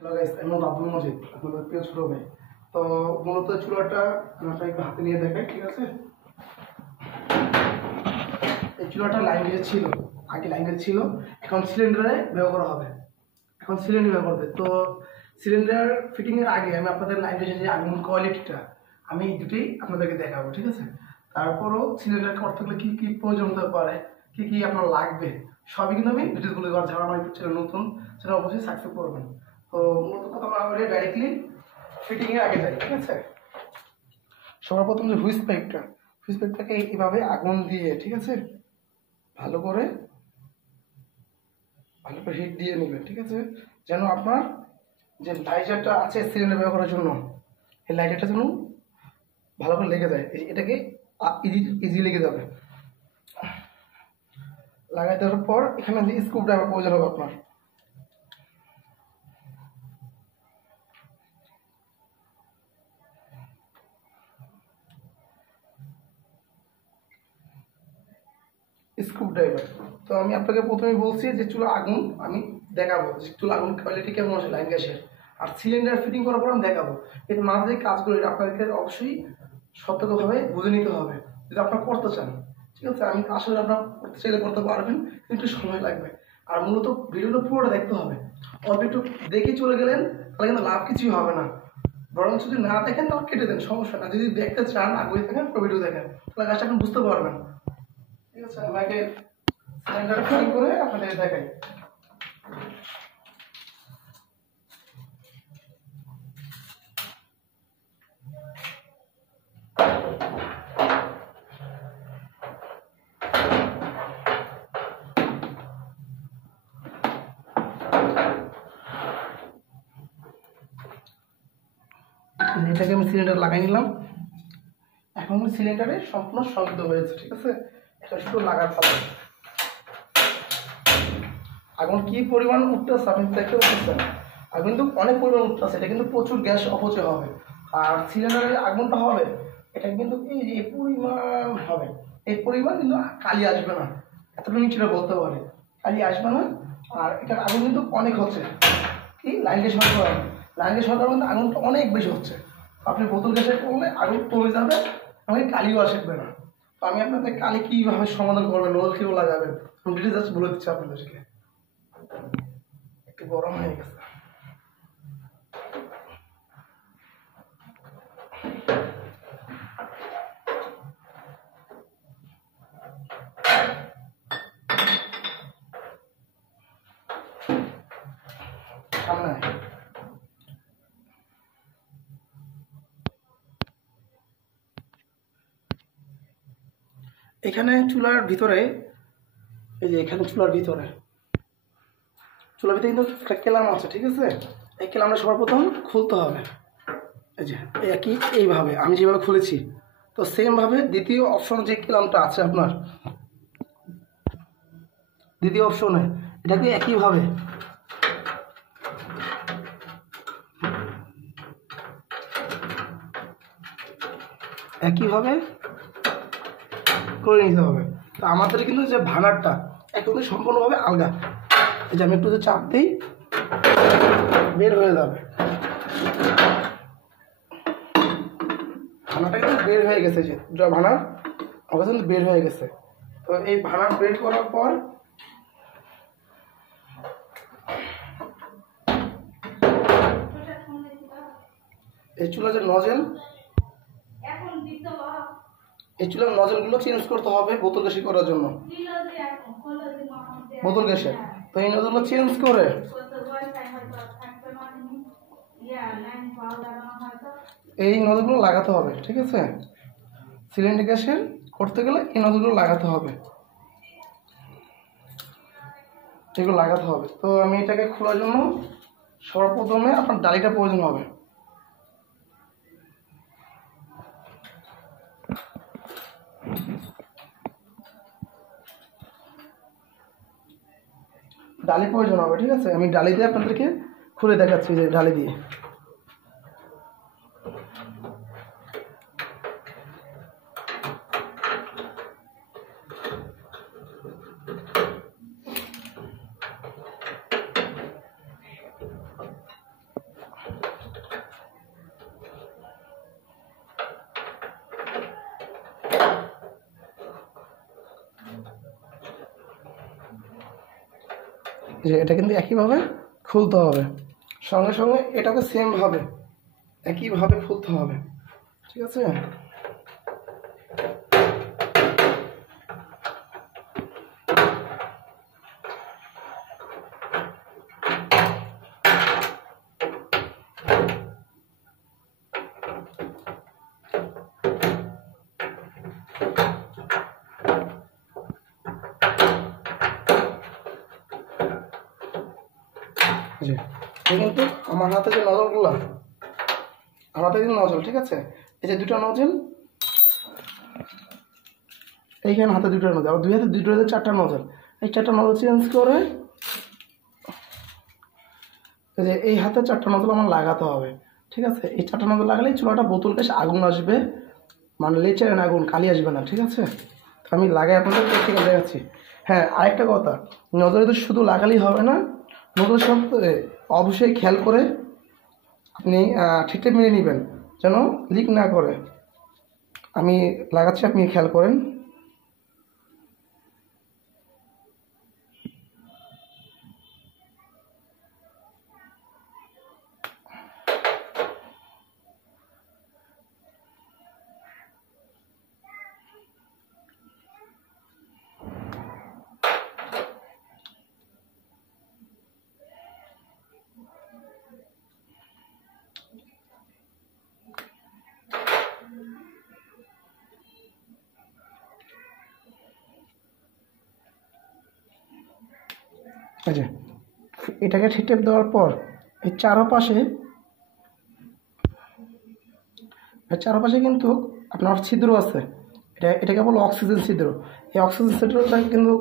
Hello guys, আমি আব্দুল মজিদ, আপনাদের প্রিয় ছোট ভাই। তো মূলত চুলাটা একটু হাতে নিয়ে দেখাই, ঠিক আছে? এই চুলাটা লাইন গেজ ছিল, আগে লাইন গেজ ছিল, এখন সিলিন্ডারে ব্যবহার করা হবে। এখন সিলিন্ডার ব্যবহার করবে। তো সিলিন্ডার ফিটিংয়ের আগে আমি আপনাদের লাইন গেজের যে আগুন কোয়ালিটিটা আমি দুটোই আপনাদেরকে দেখাবো, ঠিক আছে? তারপরও সিলিন্ডার করতে গেলে কী কী প্রয়োজন হতে পারে, কী কী আপনার লাগবে, সবই কিন্তু আমি ডিটেলসগুলো করার যারা আমার ইউটিউব চ্যানেল নতুন সেটা অবশ্যই সাবস্ক্রাইব করবেন। তো মূলত কথা আমরা ডাইরেক্টলি ফিটিংয়ে আগে যাই, ঠিক আছে? সবার প্রথম যে হুইস পাইপটাকে এইভাবে আগুন দিয়ে, ঠিক আছে, ভালো করে হিট দিয়ে নেবেন, ঠিক আছে? যেন আপনার যে লাইটারটা আছে সিলিন্ডার ব্যবহার করার জন্য, এই লাইটারটা যেন ভালো করে লেগে যায়, এটাকে ইজি লেগে যাবে। লাগাই দেওয়ার পর এখানে যে স্ক্রু ড্রাইভার প্রয়োজন হবে আপনার। Screw driver. তো আমি আপনাকে প্রথমে বলছি যে চুলা আগুন আমি দেখাবো, যে চুলা আগুন কোয়ালিটি কেমন আছে লাইন গ্যাসের, আর সিলিন্ডার ফিটিং করার পর আমি দেখাবো। এর মাঝে কাজগুলো এটা আপনাদেরকে অবশ্যই সতর্কভাবে বুঝে নিতে হবে যদি আপনারা করতে চান, ঠিক আছে? আমি আসলে আপনার করতে চাইলে করতে পারবেন, কিন্তু সময় লাগবে। আর মূলত ভিডিওটা পুরোটা দেখতে হবে। অল্প একটু দেখে চলে গেলেন তাহলে কিন্তু লাভ কিছুই হবে না। বরং যদি না দেখেন তাহলে কেটে দেন, সমস্যা না। যদি দেখতে চান আগ্রহী থাকেন পুরো ভিডিও দেখেন, তাহলে কাজটা আপনি বুঝতে পারবেন, ঠিক আছে? আমাকে সিলিন্ডার ফিটিং করে আপনাদের দেখাই। এটাকে আমি সিলিন্ডার লাগাই নিলাম। এখন সিলিন্ডারে সম্পূর্ণ সংযুক্ত হয়েছে, ঠিক আছে? এটা শুধু লাগার ফলে আগুন কি পরিমাণ উঠতেছে আপনি দেখতে পাচ্ছেন। আগুন কিন্তু অনেক পরিমাণ উঠতেছে, এটা কিন্তু প্রচুর গ্যাস অপচয় হবে। আর সিলিন্ডারের আগুনটা হবে এটা কিন্তু এই পরিমাণ হবে, এই পরিমাণ কিন্তু কালি আসবে না, এতটা নিচে বলতে পারে, কালি আসবে না। আর এটার আগুন কিন্তু অনেক হচ্ছে, কি লাইন গ্যাস সরকার, লাইন গ্যাস সরকার মধ্যে আগুনটা অনেক বেশি হচ্ছে। আপনি বোতল গ্যাসে করলে আগুন কমে যাবে, আমাকে কালিও আসবে না। তো আমি আপনাদের কালি কীভাবে সমাধান করবেন, রোল কেউ লাগাবেন, আমি ডিটেলস জাস্ট বলে দিচ্ছি আপনাদেরকে। একটু গরম হয়ে গেছে। এখানে চুলার ভিতরে, এই যে এখানে চুলার ভিতরে কিন্তু একটা কেলাম আছে, ঠিক আছে? এই কেলামটা সবার প্রথম খুলতে হবে। এই যে একই এইভাবে আমি যেভাবে খুলেছি, তো সেমভাবে দ্বিতীয় অপশন যে কেলামটা আছে আপনার, দ্বিতীয় অপশনে এটাকে একইভাবে করে নিতে হবে। তো আমাদের কিন্তু যে ভানারটা একদম সম্পূর্ণভাবে আলগা। এই যে আমি একটু চাপ দিই, বের হয়ে যাবে, ভানাটা কিন্তু বের হয়ে গেছে, যে ভানার অবস্থা কিন্তু বের হয়ে গেছে। তো এই ভানার বের করার পর এই চুলা যে নজেল, এই চুলার নজলগুলো চেঞ্জ করতে হবে বোতল গ্যাসে করার জন্য, বোতল গ্যাসে। তো এই নজলগুলো চেঞ্জ করে এই নজলগুলো লাগাতে হবে, ঠিক আছে? সিলিন্ডার গ্যাসের করতে গেলে এই নজলগুলো লাগাতে হবে, এগুলো লাগাতে হবে। তো আমি এটাকে খোলার জন্য সর্বপ্রথমে আপনার ডালিটা প্রয়োজন হবে। ডালি প্রয়োজন হবে, ঠিক আছে? আমি ডালি দিয়ে আপনাদেরকে খুলে দেখাচ্ছি, যে ডালি দিয়ে। যে এটা কিন্তু একইভাবে খুলতে হবে, সঙ্গে সঙ্গে এটাকে সেমভাবে একইভাবে খুলতে হবে, ঠিক আছে। জি, কিন্তু আমার হাতে যে নজলগুলো, আমার হাতে যে নজল, ঠিক আছে, এই যে দুটো নজল এইখানে, হাতে দুটো নজল, আর দুই হাতে দুটো হাতে চারটা নজল, এই চারটা নজল চেঞ্জ করে এই যে এই হাতে চারটা নজল আমার লাগাতে হবে, ঠিক আছে। এই চারটা নজল লাগালেই চুলাটা বোতল গ্যাস আগুন আসবে, মানে লেচারে না আগুন, কালি আসবে না, ঠিক আছে। তো আমি লাগাই আপনাদের প্র্যাকটিক্যাল দেখাচ্ছি। হ্যাঁ, আরেকটা কথা, নজলে তো শুধু লাগালেই হবে না, নজলের সাথে অবশ্যই খেয়াল করে আপনি ঠিকঠাক মেরে নেবেন যেন লিক না করে। আমি লাগাচ্ছি, আপনি খেয়াল করেন। আচ্ছা, এটাকে ঠিকঠাক দেওয়ার পর এই চারপাশে কিন্তু আপনার ছিদ্র আছে, এটাকে বলো অক্সিজেন ছিদ্র। এই অক্সিজেন ছিদ্রটা কিন্তু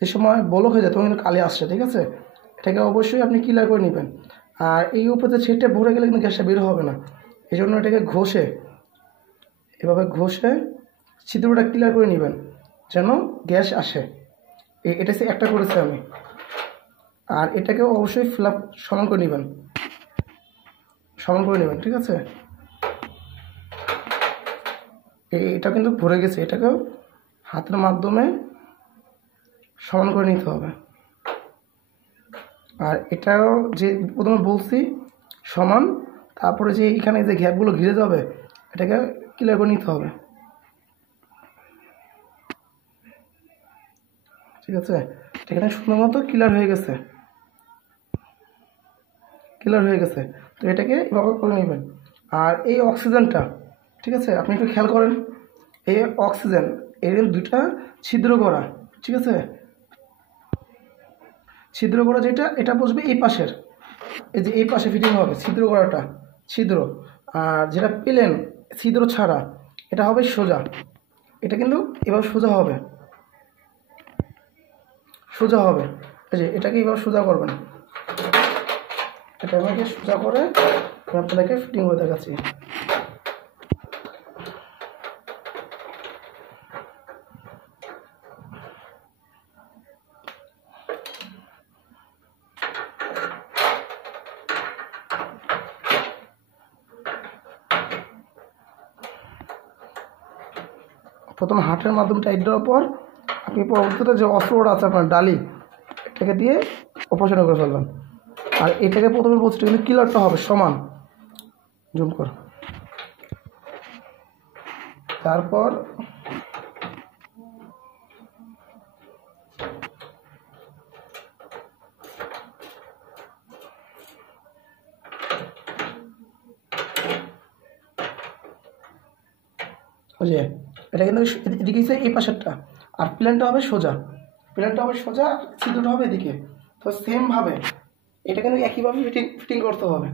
যে সময় বলক হয়ে যায় তখন কিন্তু কালি আসছে, ঠিক আছে। এটাকে অবশ্যই আপনি ক্লিয়ার করে নেবেন। আর এই উপরে ছিটটা ভরে গেলে কিন্তু গ্যাসটা বের হবে না, এই জন্য এটাকে ঘষে, এভাবে ঘষে ছিদ্রটা ক্লিয়ার করে নেবেন যেন গ্যাস আসে। এটা একটা করেছি আমি। আর এটাকেও অবশ্যই সমান করে নেবেন, ঠিক আছে। এটা কিন্তু ভরে গেছে, এটাকেও হাতের মাধ্যমে সমান করে নিতে হবে। আর এটাও যে প্রথমে বলছি সমান, তারপরে যে এখানে যে গ্যাপগুলো ঘিরে যাবে এটাকে ক্লিয়ার করে নিতে হবে, ঠিক আছে। এখানে সুন্দর মতো ক্লিয়ার হয়ে গেছে, তো এটাকে এভাবে করে নেবেন। আর এই অক্সিজেনটা, ঠিক আছে, আপনি একটু খেয়াল করেন, এই অক্সিজেন এর দুইটা ছিদ্র করা, ঠিক আছে। ছিদ্র করা যেটা, এটা বসবে এই পাশের, এই যে এই পাশে ফিটিং হবে ছিদ্র করাটা, ছিদ্র। আর যেটা প্লেন ছিদ্র ছাড়া এটা হবে সোজা, এটা কিন্তু এবার সোজা হবে, এই যে এটাকে এবার সোজা করবেন, এটা আমাকে সোজা করে আমি আপনাদেরকে ফিটিং করে দেখাচ্ছি। প্রথম হাটের মাধ্যমে টাইট দেওয়ার পর আপনি পরবর্তীতে যে অস্ত্রটা আছে আপনার ডালি, এটাকে দিয়ে অপারেশন করে ফেলবেন। আর এটাকে প্রথমে বলছি কিন্তু কিলারটা হবে সমান, জুম কর। তারপর ওই যে এটা কিন্তু এদিকে এই পাশেরটা, আর প্ল্যানটা হবে সোজা, ছিদ্রটা হবে এদিকে। তো সেমভাবে এটা কিন্তু একইভাবে ফিটিং করতে হবে।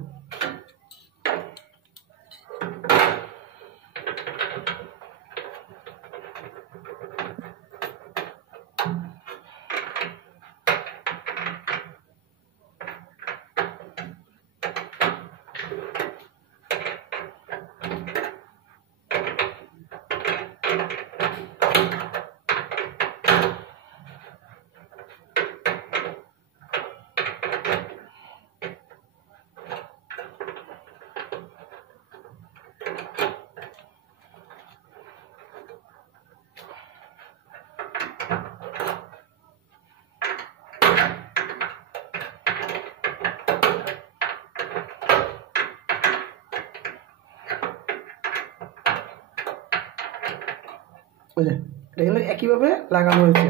বুঝলেন, এটা কিন্তু একইভাবে লাগানো হয়েছে।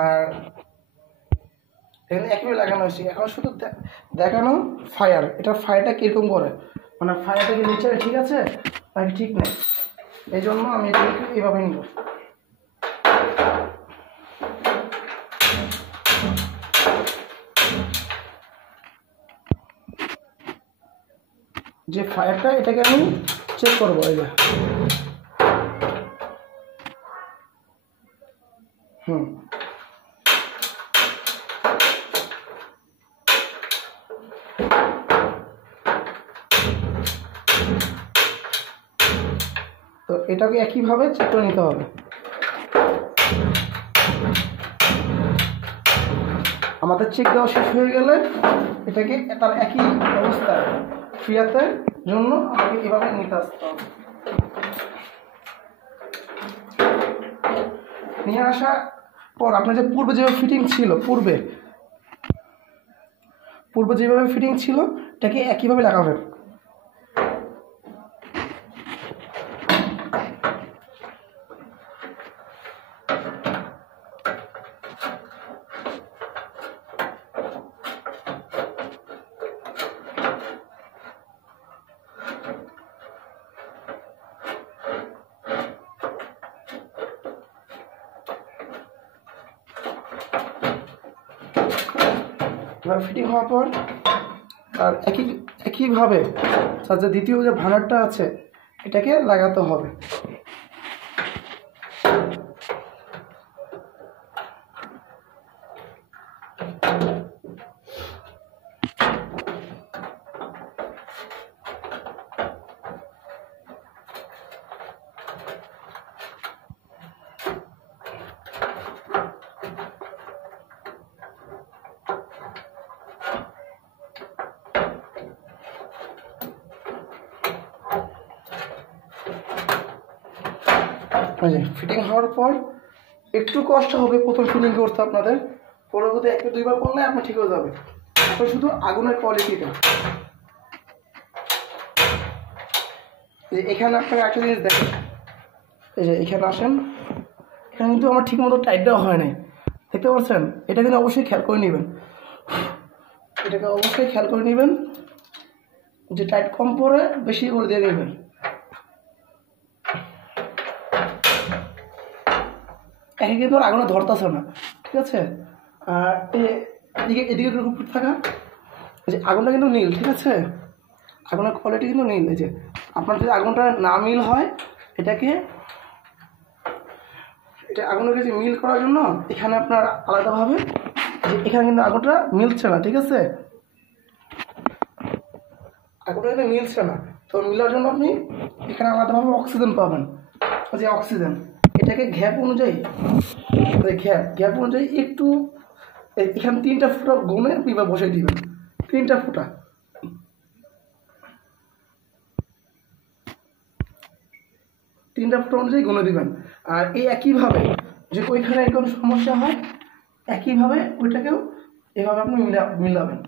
আর এখানে একইভাবে লাগানো হয়েছে। এখন শুধু দেখানো ফায়ার, এটা ফায়ারটা কীরকম করে, মানে ফায়ারটা কি নিচে ঠিক আছে নাকি ঠিক নেই, এই জন্য আমি এটাকে এইভাবে নিব। যে ফায়ারটা এটাকে আমি চেক করবো। এই যে তো এটাকে একইভাবে চেক করে নিতে হবে। আমাদের চেক দেওয়া শেষ হয়ে গেলে এটাকে তার একই অবস্থায় ফিরাতে জন্য আমাকে এভাবে নিতে আসতে হবে। নিয়ে আসার পর আপনার যে পূর্বে যেভাবে ফিটিং ছিল, পূর্বে যেভাবে ফিটিং ছিল এটাকে একইভাবে লাগাবেন। ফিটিং হওয়ার পর আর একইভাবে তার যে দ্বিতীয় যে ভানারটা আছে এটাকে লাগাতে হবে। ফিটিং হওয়ার পর একটু কষ্ট হবে প্রথম ফিটিং করতে আপনাদের, পরবর্তী 1-2 বার করলে আপনার ঠিক হয়ে যাবে। এখন শুধু আগুনের কোয়ালিটিটা, এখানে আপনাকে একটা জিনিস দেখেন, এই যে এখানে আসেন, এখানে কিন্তু আমার ঠিক মতো টাইট দেওয়া হয় নাই, দেখতে পাচ্ছেন? এটা কিন্তু অবশ্যই খেয়াল করে নেবেন, এটাকে অবশ্যই খেয়াল করে নেবেন যে টাইট কম পরে বেশি করে দিয়ে নেবেন। একে কিন্তু আগুনে ধরতেছে না, ঠিক আছে? আর এদিকে ফিট থাকা, যে আগুনটা কিন্তু নীল, ঠিক আছে? আগুনের কোয়ালিটি কিন্তু নীল। এই যে আপনার যদি আগুনটা না মিল হয় এটা আগুনটাকে যে মিল করার জন্য এখানে আপনার আলাদাভাবে, যে এখানে কিন্তু আগুনটা মিলছে না, ঠিক আছে? আগুনটা কিন্তু মিলছে না, তো মিলার জন্য আপনি এখানে আলাদাভাবে অক্সিজেন পাবেন। যে অক্সিজেন এটাকে গ্যাপ অনুযায়ী একটু এখানে 3টা ফুটা গুনে পিপা বসে দিবেন, 3টা ফুটা। অনুযায়ী গুনে দিবেন। আর এই একইভাবে যে ওইখানে কোনো সমস্যা হয় একইভাবে ওইটাকেও এভাবে আপনি মিলাবেন।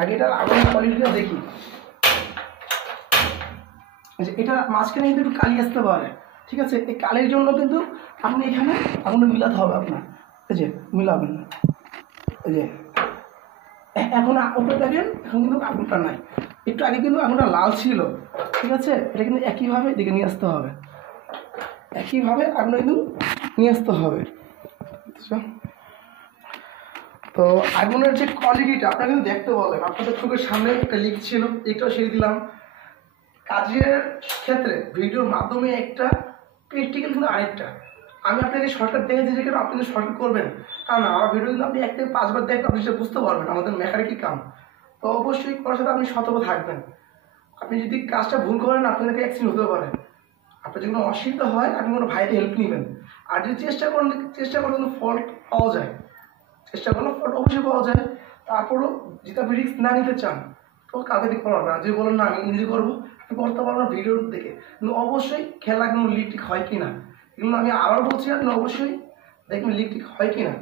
আগে এটার আগুনের কোয়ালিটিটা দেখি, এটা মাঝখানে কিন্তু একটু কালি আসতে পারে, ঠিক আছে? এই কালির জন্য কিন্তু আপনি এখানে আগুনটা মিলাতে হবে আপনার। এই যে মিলাবেন, এই যে এখন ওটা দেখেন, এখন কিন্তু আগুনটা নাই, একটু আগে কিন্তু আগুনটা লাল ছিল, ঠিক আছে? এটা কিন্তু একইভাবে দিকে নিয়ে আসতে হবে, একইভাবে আগুনটা কিন্তু নিয়ে আসতে হবে। তো আগুনের যে কোয়ালিটিটা আপনারা কিন্তু দেখতে বলেন, আপনাদের চোখের সামনে একটা লিক ছিল, এটাও সেই দিলাম। কাজের ক্ষেত্রে ভিডিওর মাধ্যমে একটা, প্র্যাকটিক্যাল কিন্তু আরেকটা। আমি আপনাকে শর্টকাট দেখেছি যে কেন আপনি শর্টকাট করবেন, কারণ আমার ভিডিও কিন্তু আপনি 1 থেকে 5 বার দেখলে আপনি সেটা বুঝতে পারবেন আমাদের মেকানিকি কাম। তো অবশ্যই করার সাথে আপনি সতর্ক থাকবেন। আপনি যদি কাজটা ভুল করেন আপনাদেরকে অ্যাক্সিডেন্ট হতে পারে। আপনার যদি কোনো অসুবিধা হয় আপনি কোনো ভাইয়ের হেল্প নেবেন। আর যদি চেষ্টা করেন কিন্তু ফল্ট পাওয়া যায়, চেষ্টা করলে ফল্ট অবশ্যই পাওয়া যায়। তারপরও যদি আপনি রিস্ক না নিতে চান তো কাউকে দিতে পারবেন না, যদি বলেন না আমি নিজে করবো, আপনি করতে পারবেন না ভিডিও দেখে। কিন্তু অবশ্যই খেয়াল রাখবেন লিক টিক হয় কি না, এগুলো আমি আবার বলছি, আপনি অবশ্যই দেখবেন লিক টিক হয় কি না।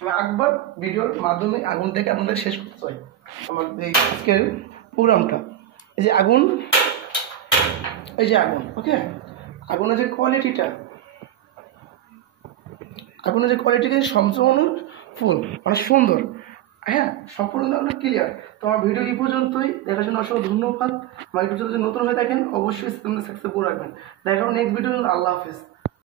আমি একবার ভিডিওর মাধ্যমে আগুন দেখে আপনাদের শেষ করতে চাই আমার এই আজকের প্রোগ্রামটা। এই যে আগুন এই যে আগুন, ওকে, আগুনের যে কোয়ালিটিটা, আগুনের যে কোয়ালিটিটা সম্পূর্ণ ফুল মানে সুন্দর। হ্যাঁ, সম্পূর্ণ আপনার ক্লিয়ার। তো আমার ভিডিও এই পর্যন্তই, দেখার জন্য অসংখ্য ধন্যবাদ। আমার ইউটিউব চ্যানেল যদি নতুন হয়ে থাকেন অবশ্যই সাবস্ক্রাইব করে রাখবেন। দেখা হবে নেক্সট ভিডিও। আল্লাহ হাফেজ।